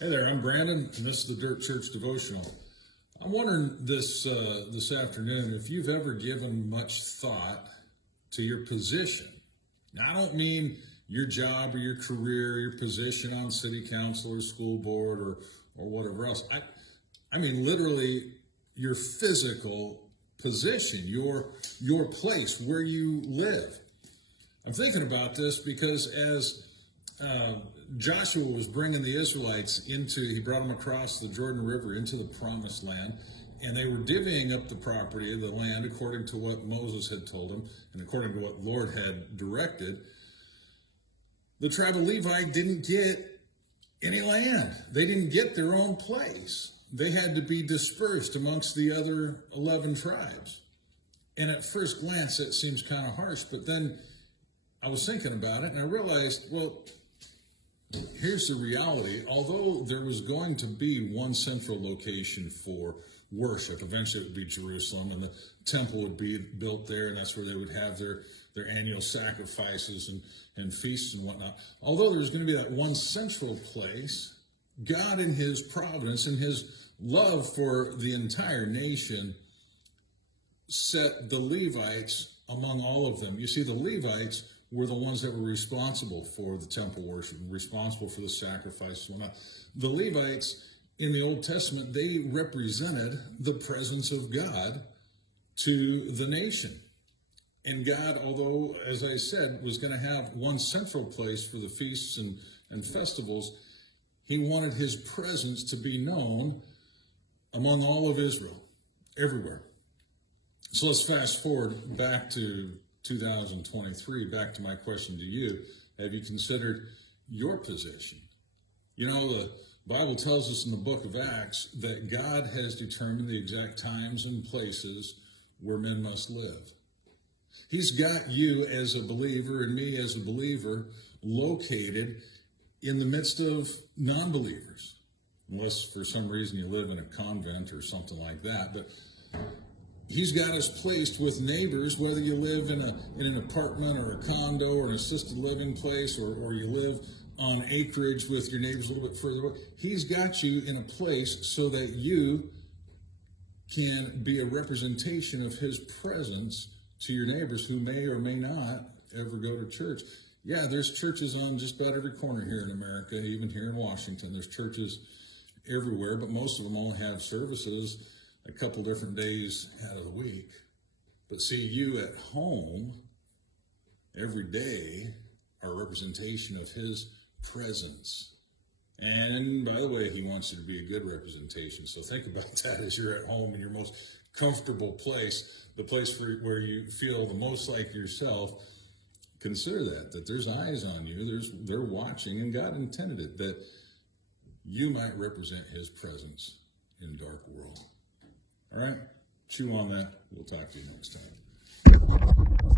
Hey there, I'm Brandon, and this is the Dirt Church Devotional. I'm wondering this afternoon if you've ever given much thought to your position. Now, I don't mean your job or your career, your position on city council or school board or whatever else. I mean literally your physical position, your place where you live. I'm thinking about this because as Joshua was bringing the Israelites he brought them across the Jordan River into the promised land, and they were divvying up the property of the land according to what Moses had told them and according to what the Lord had directed. The tribe of Levi didn't get any land. They didn't get their own place. They had to be dispersed amongst the other 11 tribes. And at first glance, that seems kind of harsh, but then I was thinking about it and I realized, well, here's the reality. Although there was going to be one central location for worship, eventually it would be Jerusalem, and the temple would be built there, and that's where they would have their annual sacrifices and feasts and whatnot. Although there was going to be that one central place, God in his providence and his love for the entire nation set the Levites among all of them. You see, the Levites were the ones that were responsible for the temple worship, responsible for the sacrifice and whatnot. The Levites in the Old Testament, they represented the presence of God to the nation. And God, although, as I said, was going to have one central place for the feasts and festivals, he wanted his presence to be known among all of Israel, everywhere. So let's fast forward back to 2023, back to my question to you. Have you considered your position? You know, the Bible tells us in the book of Acts that God has determined the exact times and places where men must live. He's got you as a believer and me as a believer located in the midst of non-believers, unless for some reason you live in a convent or something like that. But he's got us placed with neighbors, whether you live in an apartment or a condo or an assisted living place, or you live on acreage with your neighbors a little bit further away. He's got you in a place so that you can be a representation of his presence to your neighbors who may or may not ever go to church. Yeah, there's churches on just about every corner here in America, even here in Washington. There's churches everywhere, but most of them only have services a couple different days out of the week. But see, you at home every day are a representation of his presence. And by the way, he wants you to be a good representation. So think about that as you're at home in your most comfortable place, the place where you feel the most like yourself. Consider that there's eyes on you, they're watching, and God intended it that you might represent his presence in a dark world. All right, chew on that. We'll talk to you next time.